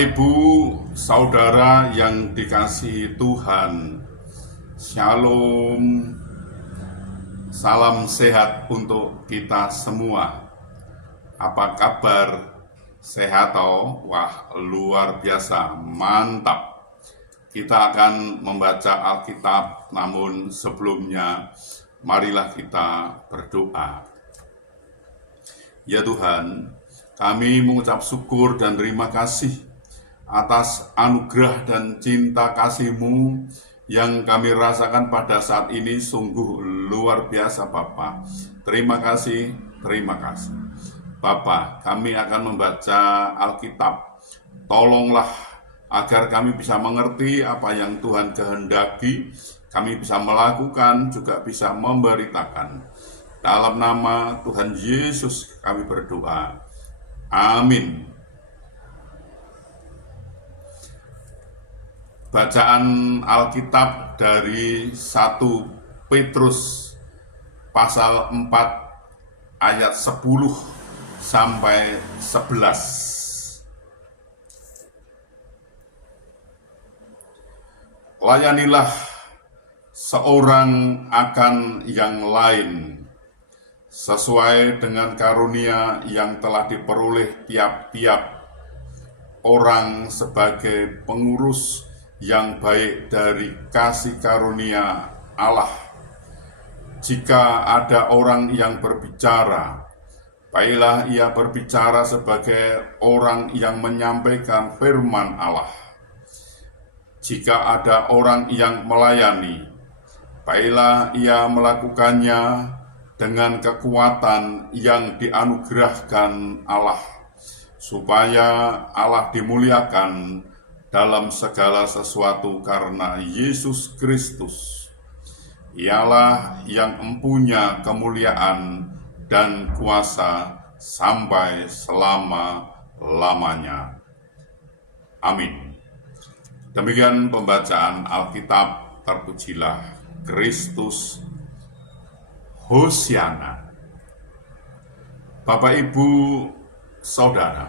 Ibu, saudara yang dikasihi Tuhan, Shalom, salam sehat untuk kita semua. Apa kabar? Sehat toh? Wah, luar biasa, mantap. Kita akan membaca Alkitab, namun sebelumnya marilah kita berdoa. Ya Tuhan, kami mengucap syukur dan terima kasih atas anugerah dan cinta kasih-Mu yang kami rasakan pada saat ini. Sungguh luar biasa Bapa. Terima kasih, terima kasih. Bapa, kami akan membaca Alkitab. Tolonglah agar kami bisa mengerti apa yang Tuhan kehendaki, kami bisa melakukan, juga bisa memberitakan. Dalam nama Tuhan Yesus kami berdoa. Amin. Bacaan Alkitab dari 1 Petrus pasal 4 ayat 10 sampai 11. Layanilah seorang akan yang lain sesuai dengan karunia yang telah diperoleh tiap-tiap orang sebagai pengurus yang baik dari kasih karunia Allah. Jika ada orang yang berbicara, baiklah ia berbicara sebagai orang yang menyampaikan firman Allah. Jika ada orang yang melayani, baiklah ia melakukannya dengan kekuatan yang dianugerahkan Allah, supaya Allah dimuliakan dalam segala sesuatu karena Yesus Kristus. Ialah yang mempunyai kemuliaan dan kuasa sampai selama-lamanya. Amin. Demikian pembacaan Alkitab. Terpujilah Kristus. Hosiana. Bapak, Ibu, Saudara,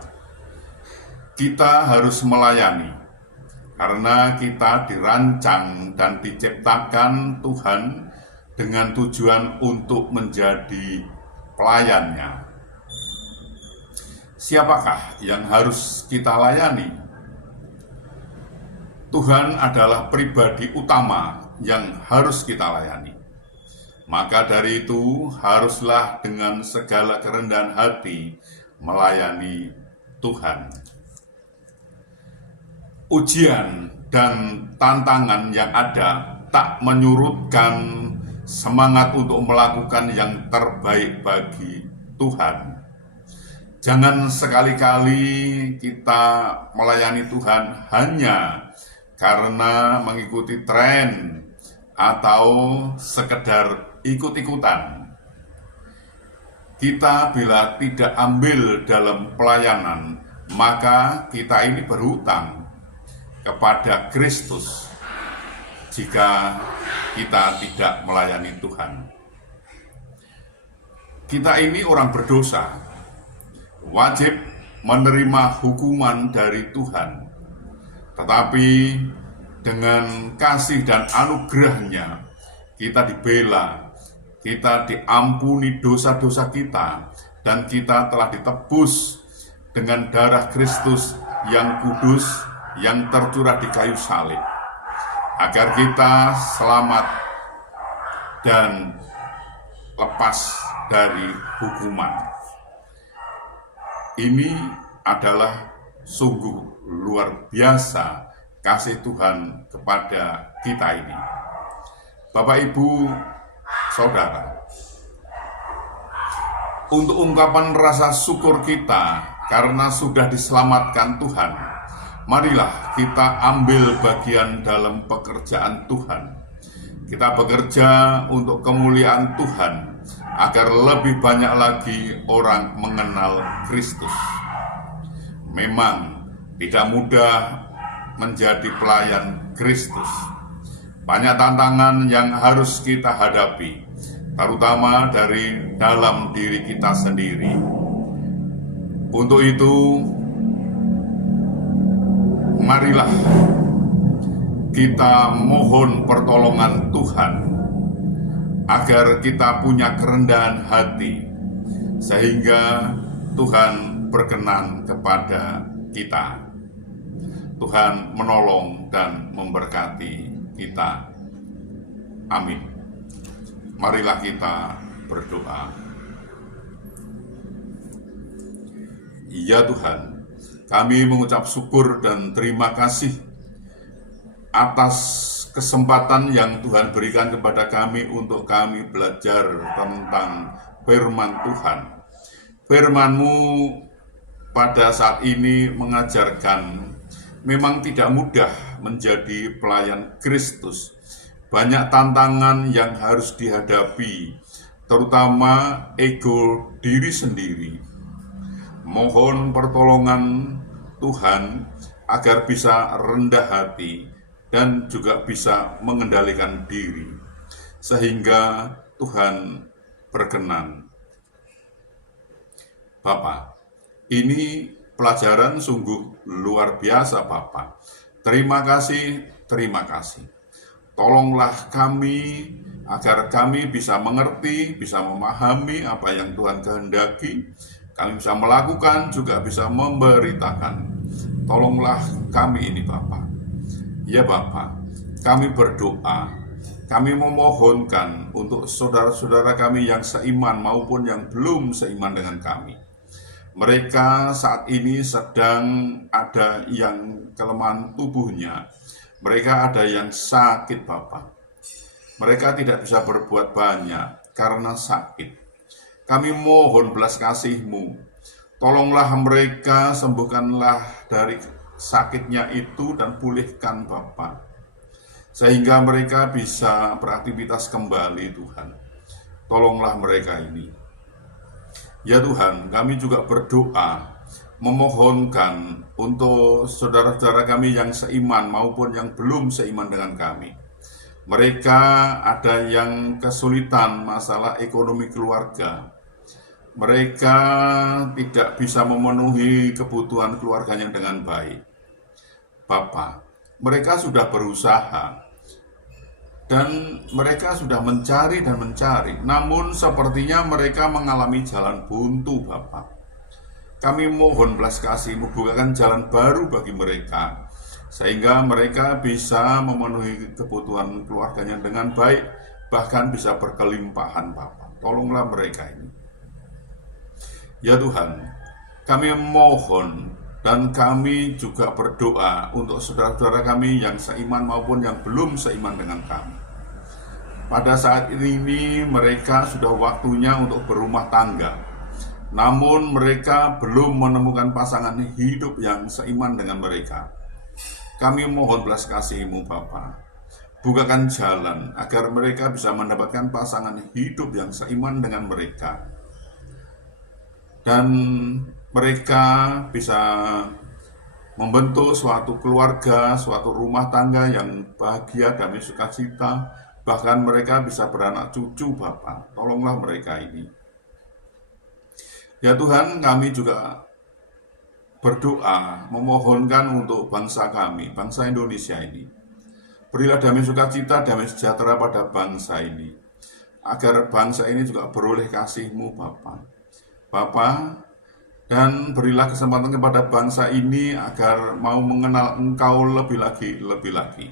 kita harus melayani karena kita dirancang dan diciptakan Tuhan dengan tujuan untuk menjadi pelayannya. Siapakah yang harus kita layani? Tuhan adalah pribadi utama yang harus kita layani. Maka dari itu, haruslah dengan segala kerendahan hati melayani Tuhan. Ujian dan tantangan yang ada tak menyurutkan semangat untuk melakukan yang terbaik bagi Tuhan. Jangan sekali-kali kita melayani Tuhan hanya karena mengikuti tren atau sekedar ikut-ikutan. Kita bila tidak ambil dalam pelayanan, maka kita ini berhutang kepada Kristus jika kita tidak melayani Tuhan. Kita ini orang berdosa, wajib menerima hukuman dari Tuhan. Tetapi dengan kasih dan anugerahnya kita dibela, kita diampuni dosa-dosa kita, dan kita telah ditebus dengan darah Kristus yang kudus yang tercurah di kayu salib, agar kita selamat dan lepas dari hukuman. Ini adalah sungguh luar biasa kasih Tuhan kepada kita ini. Bapak, Ibu, Saudara, untuk ungkapan rasa syukur kita karena sudah diselamatkan Tuhan, marilah kita ambil bagian dalam pekerjaan Tuhan. Kita bekerja untuk kemuliaan Tuhan, agar lebih banyak lagi orang mengenal Kristus. Memang tidak mudah menjadi pelayan Kristus. Banyak tantangan yang harus kita hadapi, terutama dari dalam diri kita sendiri. Untuk itu, marilah kita mohon pertolongan Tuhan agar kita punya kerendahan hati sehingga Tuhan berkenan kepada kita. Tuhan menolong dan memberkati kita. Amin. Marilah kita berdoa. Ya Tuhan, kami mengucap syukur dan terima kasih atas kesempatan yang Tuhan berikan kepada kami untuk kami belajar tentang firman Tuhan. Firman-Mu pada saat ini mengajarkan memang tidak mudah menjadi pelayan Kristus. Banyak tantangan yang harus dihadapi, terutama ego diri sendiri. Mohon pertolongan Tuhan agar bisa rendah hati dan juga bisa mengendalikan diri, sehingga Tuhan berkenan. Bapak, ini pelajaran sungguh luar biasa, Bapak. Terima kasih, terima kasih. Tolonglah kami agar kami bisa mengerti, bisa memahami apa yang Tuhan kehendaki. Kami bisa melakukan, juga bisa memberitakan. Tolonglah kami ini, Bapak. Ya Bapak, kami berdoa, kami memohonkan untuk saudara-saudara kami yang seiman maupun yang belum seiman dengan kami. Mereka saat ini sedang ada yang kelemahan tubuhnya. Mereka ada yang sakit, Bapak. Mereka tidak bisa berbuat banyak karena sakit. Kami mohon belas kasih-Mu. Tolonglah mereka, sembuhkanlah dari sakitnya itu dan pulihkan, Bapak. Sehingga mereka bisa beraktivitas kembali, Tuhan. Tolonglah mereka ini. Ya Tuhan, kami juga berdoa, memohonkan untuk saudara-saudara kami yang seiman maupun yang belum seiman dengan kami. Mereka ada yang kesulitan masalah ekonomi keluarga. Mereka tidak bisa memenuhi kebutuhan keluarganya dengan baik. Bapak, mereka sudah berusaha dan mereka sudah mencari dan mencari, namun sepertinya mereka mengalami jalan buntu, Bapak. Kami mohon belas kasih-Mu, bukakan jalan baru bagi mereka, sehingga mereka bisa memenuhi kebutuhan keluarganya dengan baik, bahkan bisa berkelimpahan, Bapak. Tolonglah mereka ini. Ya Tuhan, kami mohon dan kami juga berdoa untuk saudara-saudara kami yang seiman maupun yang belum seiman dengan kami. Pada saat ini mereka sudah waktunya untuk berumah tangga, namun mereka belum menemukan pasangan hidup yang seiman dengan mereka. Kami mohon belas kasih-Mu, Bapa. Bukakan jalan agar mereka bisa mendapatkan pasangan hidup yang seiman dengan mereka. Dan mereka bisa membentuk suatu keluarga, suatu rumah tangga yang bahagia, damai, sukacita. Bahkan mereka bisa beranak cucu, Bapak. Tolonglah mereka ini. Ya Tuhan, kami juga berdoa, memohonkan untuk bangsa kami, bangsa Indonesia ini. Berilah damai sukacita, damai sejahtera pada bangsa ini. Agar bangsa ini juga beroleh kasih-Mu, Bapa. Bapa, dan berilah kesempatan kepada bangsa ini agar mau mengenal Engkau lebih lagi.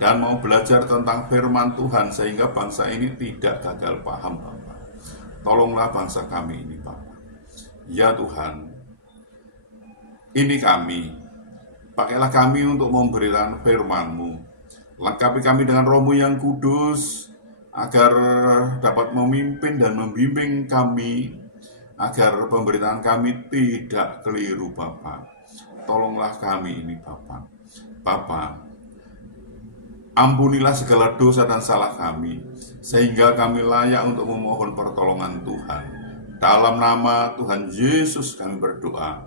Dan mau belajar tentang firman Tuhan sehingga bangsa ini tidak gagal paham, Bapak. Tolonglah bangsa kami ini, Bapak. Ya Tuhan, ini kami. Pakailah kami untuk memberitakan firman-Mu. Lengkapi kami dengan Roh-Mu yang kudus, agar dapat memimpin dan membimbing kami, agar pemberitaan kami tidak keliru, Bapak. Tolonglah kami ini, Bapak. Bapak, ampunilah segala dosa dan salah kami, sehingga kami layak untuk memohon pertolongan Tuhan. Dalam nama Tuhan Yesus kami berdoa.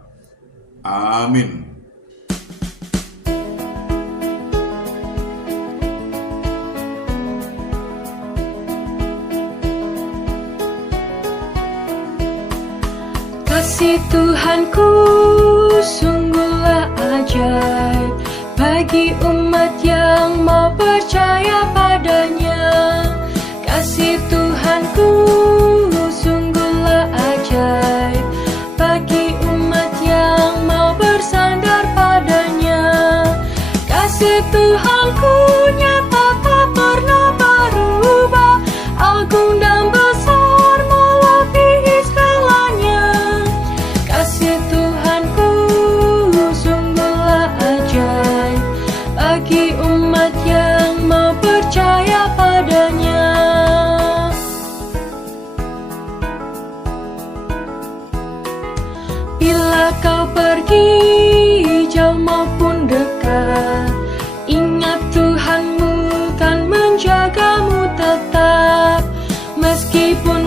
Amin. Kasih Tuhanku sungguh sungguhlah ajaib bagi umat yang mau percaya padanya. Kasih Tuhanku sungguhlah ajaib bagi umat yang mau bersandar padanya. Kasih Tuhanku nyata tak pernah berubah, agung dan besar melebihi segalanya. Kasih Tuhanku sungguhlah ajaib bagi umat yang mau percaya padanya. Bila kau pergi jauh maupun dekat, ingat Tuhanmu kan menjagamu tetap. Meskipun